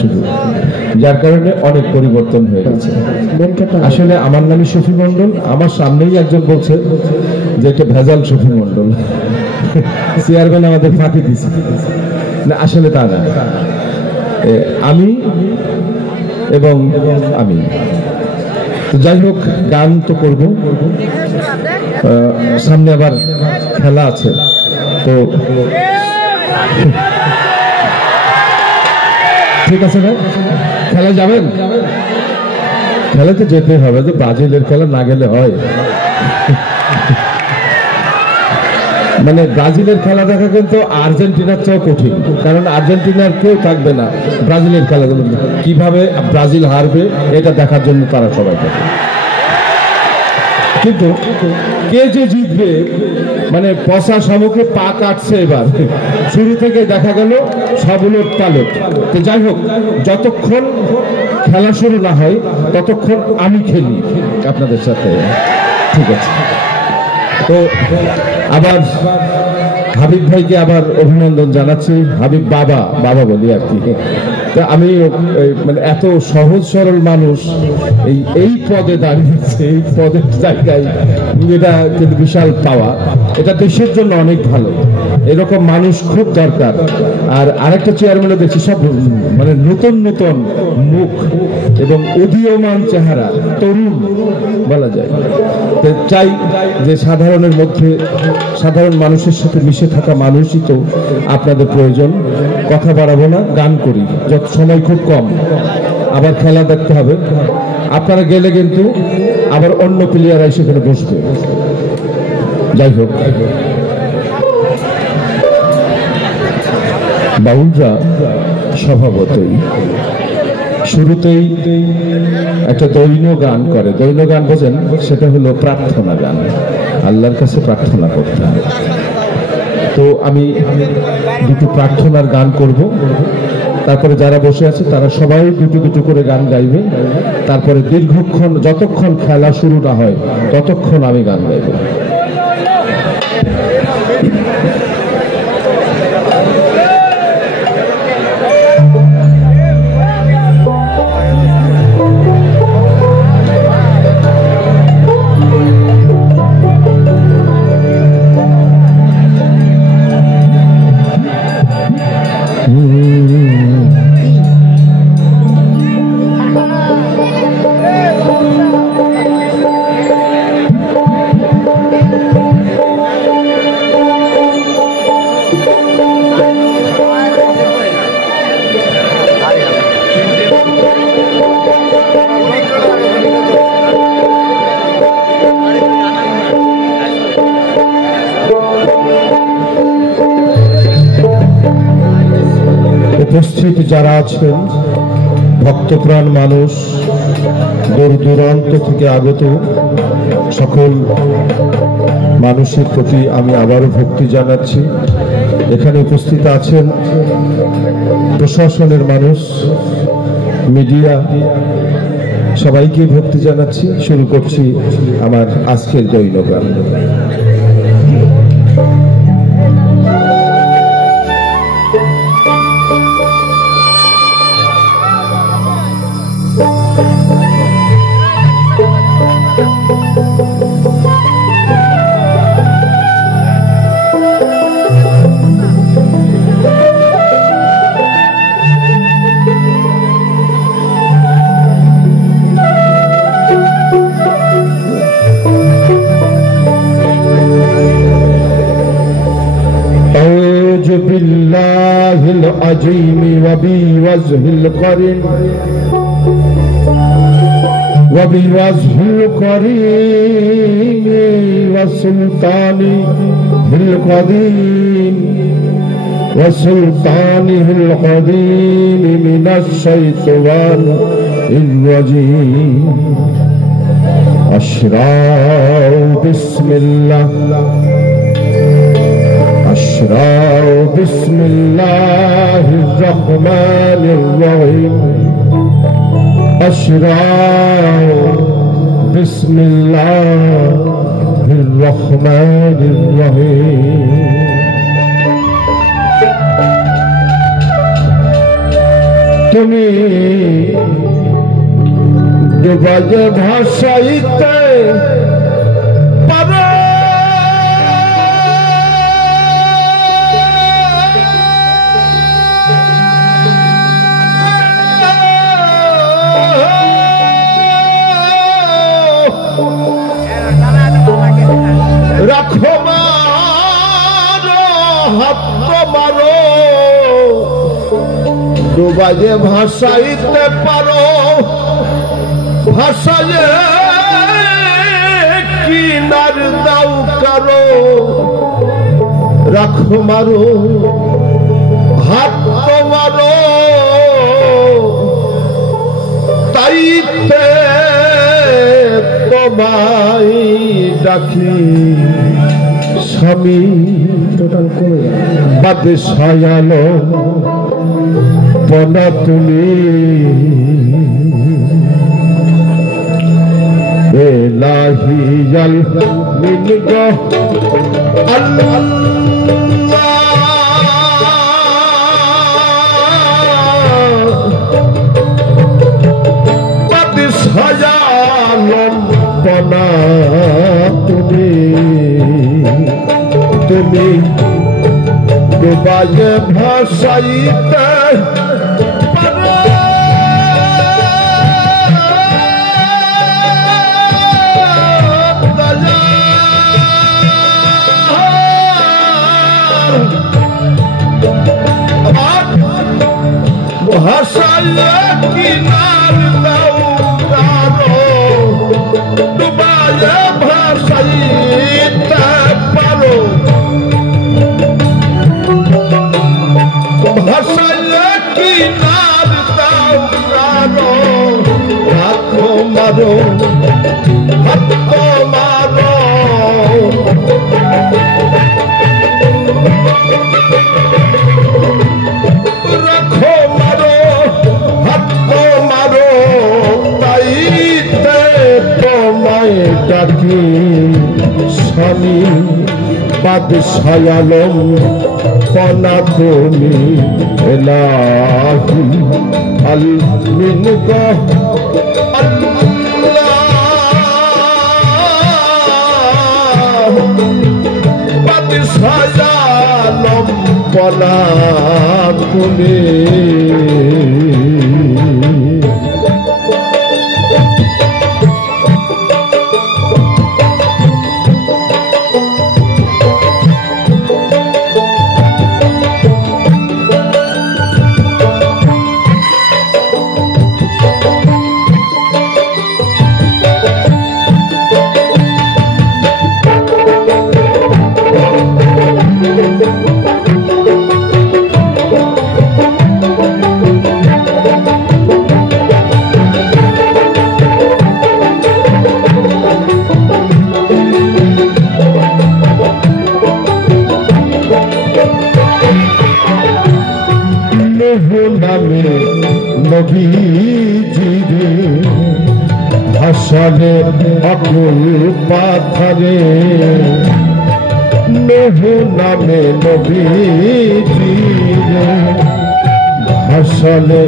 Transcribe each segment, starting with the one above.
শুধু, যার কারণে অনেক পরিবর্তন হয়ে গেছে। আসলে আমার নামই শফি মন্ডল, আমার সামনেই একজন বলছে যে এটা ভেজাল শফি মন্ডল, চেয়ারম্যান আমাদের ফাঁকি দিছে না, আসলে তা না। আমি এবং আমি তো যাই হোক, গান তো করবো, সামনে আবার খেলা আছে, তো ঠিক আছে ভাই, খেলা যাবেন? খেলাতে যেতে হবে, যে ব্রাজিলের খেলা না গেলে হয়? মানে ব্রাজিলের খেলা দেখা কিন্তু আর্জেন্টিনার চেয়ে কঠিন, কারণ আর্জেন্টিনার কেউ থাকবে না ব্রাজিলের খেলা, কিভাবে ব্রাজিল হারবে এটা দেখার জন্য তারা সবাই থাকে। কিন্তু কে যে জিতবে, মানে পচা শামুকে পা কাটছে এবার, শুরু থেকে দেখা গেল সব উলট পালট। তো যাই হোক, যতক্ষণ খেলা শুরু না হয় ততক্ষণ আমি খেলি আপনাদের সাথে, ঠিক আছে? তো আবার হাবিব ভাইকে আবার অভিনন্দন জানাচ্ছি, হাবিব বাবা, বাবা বলি আর কি। তা আমি মানে এত সহজ সরল মানুষ এই পদে দাঁড়িয়েছে, এই পদের জায়গায়, এটা কিন্তু বিশাল পাওয়া, এটা দেশের জন্য অনেক ভালো, এরকম মানুষ খুব দরকার। আর আরেকটা চেয়ারম্যানে দেখছি সব মানে নতুন নতুন মুখ এবং উদীয়মান চেহারা, তরুণ বলা যায়। চাই যে সাধারণের মধ্যে, সাধারণ মানুষের সাথে মিশে থাকা মানুষই তো আপনাদের প্রয়োজন। কথা বাড়াবো না, গান করি, যত সময় খুব কম, আবার খেলা দেখতে হবে। আপনারা গেলে কিন্তু আবার অন্য প্লেয়াররা সেখানে বসবে। যাই হোক, বাউলরা স্বভাবতই শুরুতেই একটা দৈন্য গান করে। দৈন্য গান বোঝেন? সেটা হলো প্রার্থনা গান, আল্লাহর কাছে প্রার্থনা করতে হবে। তো আমি দুটো প্রার্থনার গান করব, তারপরে যারা বসে আছে তারা সবাই দুটো দুটো করে গান গাইবে। তারপরে দীর্ঘক্ষণ, যতক্ষণ খেলা শুরু না হয় ততক্ষণ আমি গান গাইব। উপস্থিত যারা আছেন, ভক্তপ্রাণ মানুষ, দূর দূরান্ত থেকে আগত সকল মানুষের প্রতি আমি আবারও ভক্তি জানাচ্ছি। এখানে উপস্থিত আছেন প্রশাসনের মানুষ, মিডিয়া, সবাইকে ভক্তি জানাচ্ছি। শুরু করছি আমার আজকের দৈন্য গান। بالله العظيم وبوجه الكريم وسلطانه القديم من الشيطان الرجيم. أشرع بسم الله، أشرع بسم الله الرحمن الرحيم، أشرع بسم الله الرحمن الرحيم. তুমি ডুবাইয়ে ভাসাইতে পারো রাখো মারো হাত মারো ডুবাইয়ে ভাসাইতে পারো ভাসাইয়ে কিনার দাও কারো রাখো মারো হাত মারো তাইতে তোমায় ডাকি স্বামী বাদে সায়ালো পনা তুমি এলাহিয়াল মিনগো আল্লাহ বাদে সায়ালো পনা তুমি তুমি ডুবাইয়ে ভাসাইতে পারো ভাসাইয়ে কিনার দাও কারো ডুবাইয়ে ভাসাইতে পারো ভাসাইয়ে কিনার দাও কারো রাখো মারো হাত মারো রাখো মারো হাত মারো তাইতে তোমায় ডাকি স্বামী বাদশাহ আলম পনা তুমি এলাহি আল মিনগো আল্লাহ বাদশাহ আলম পনা তুমি নামে নবীজিরে ভাসালে অকুল পাথরে নহু নামে নবীজিরে ভাসালে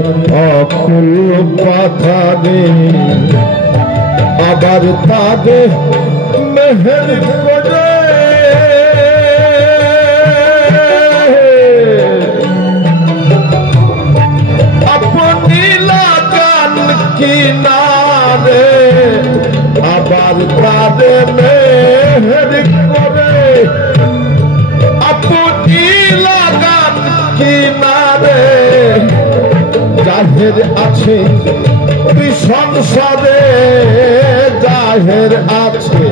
অকুল পাথরে আবার তাদের মেহের করে কিনারে আবার কাঁদে মেহের করে আপনি লাগান কিনারে জাহের আছে সংসারে জাহের আছে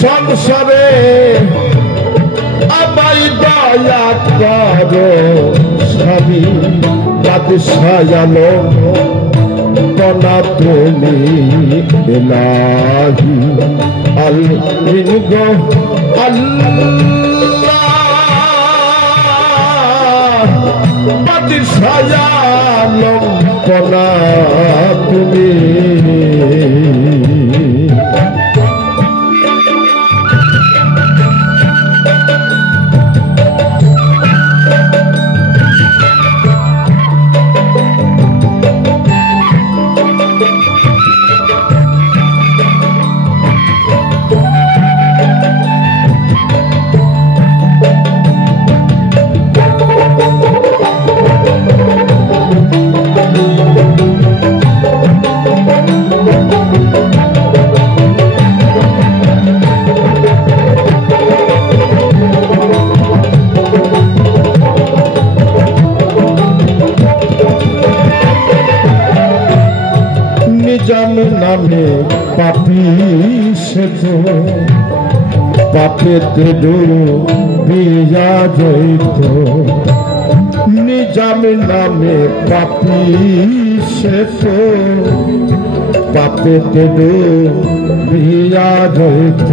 সংসারে আমায় দয়া করো স্বামী বাদশাহ আলম পনা তুমি এলাহি আল মিনগো আল্লাহ বাদশাহ আলম পনা তুমি নামে পাপী সে তো পাপেতে ডুবিয়া যাইত নিজাম নামে পাপী সে তো পাপেতে ডুবিয়া যাইত।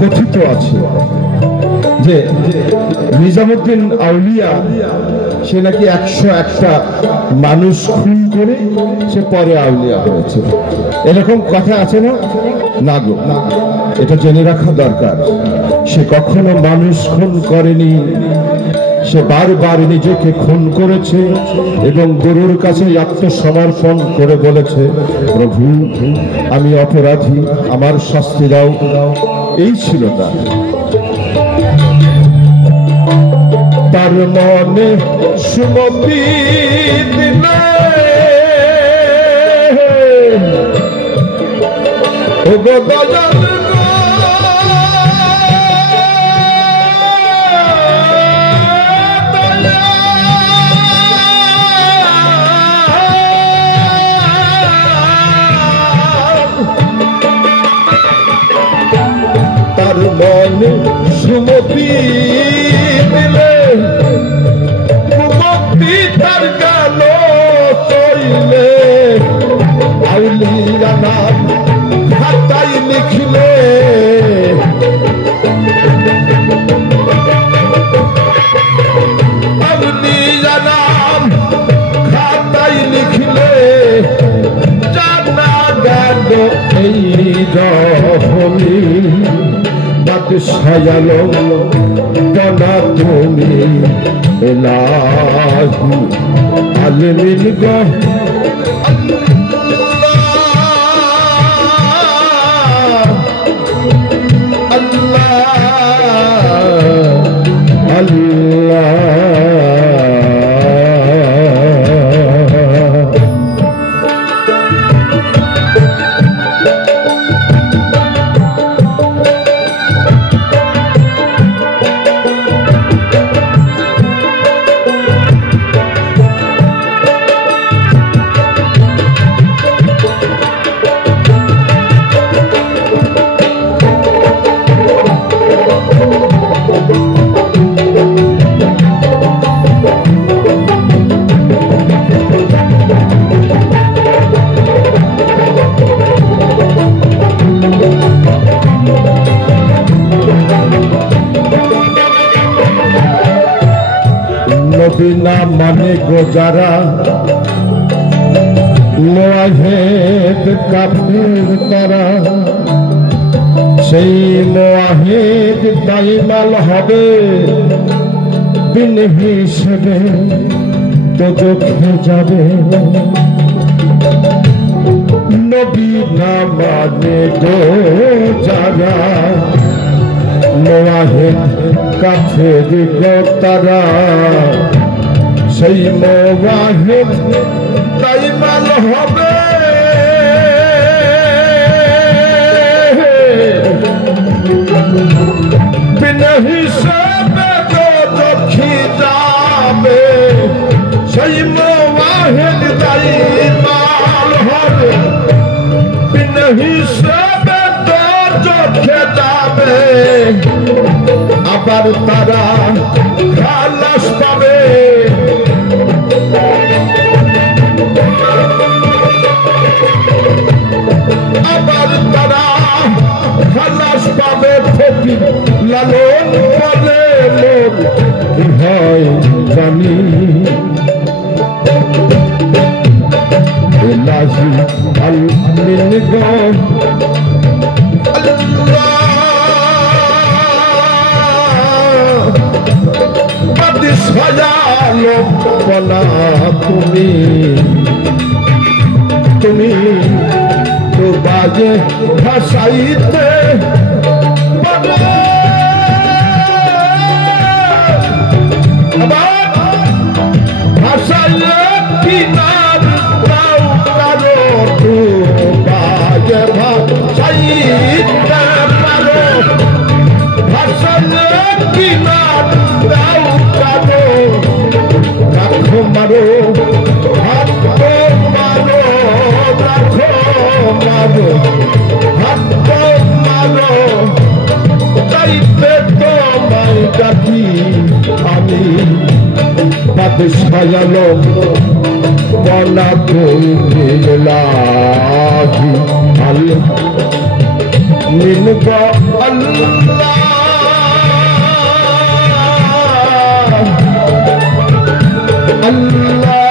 কথিত আছে যে নিজামুদ্দিন আউলিয়া সে নাকি 101টা মানুষ খুন করে সে পরে আউলিয়া হয়েছে, এরকম কথা আছে না? না গো, এটা জেনে রাখা দরকার। সে কখনো মানুষ খুন করেনি, সে বারবার নিজেকে খুন করেছে এবং গুরুর কাছে আত্মসমর্পণ করে বলেছে, প্রভু আমি অপরাধী, আমার শাস্তি দাও। এই ছিল তার মনে সুমতি দিলে ও গো দয়াল তার মনে সুমতি দিলে মুক্তি তার গান চইলে আউলিয়া নাম খাতাই লিখলে আউলিয়া নাম খাতাই লিখলে জানা গান এই রহমি বাদশায়ালো বনা তুমি ইলাহি আলমিন গো আল্লাহ আল্লাহ বিনা মানে গোজারা মোয়াহেদ কাফির তারা সেই মোয়াহেদ দাইমাল হবে বিন হিসেবে তো চোখে যাবে। নবী না মানে গোজারা মোয়াহেদ কাফের তারা সেই মোয়াহেদ দাইমাল হবে বিনা হিসাবে তো চোখে যাবে। সেই মোয়াহেদ দাইমাল হবে বিনা হিসাবে তো চোখে যাবে। আবার তারা খালাস পাবে, আবার তারা খালাস পাবে। ফকির লালন বলে লোক হয় জানি ইলাহি আলমিন গো সাজালো বলা তুমি তুমি তো বাজে ভাসাইতে ভাসাইলে কিনার তাও কারো তো বাজে ভাসাইতে পারো। ভাসাইলে কিনার তাও কারো রাখো মারো হাত মারো রাখো সাজানো বনা লাহি আল্লাহ মিনকা আল্লাহ আল্লাহ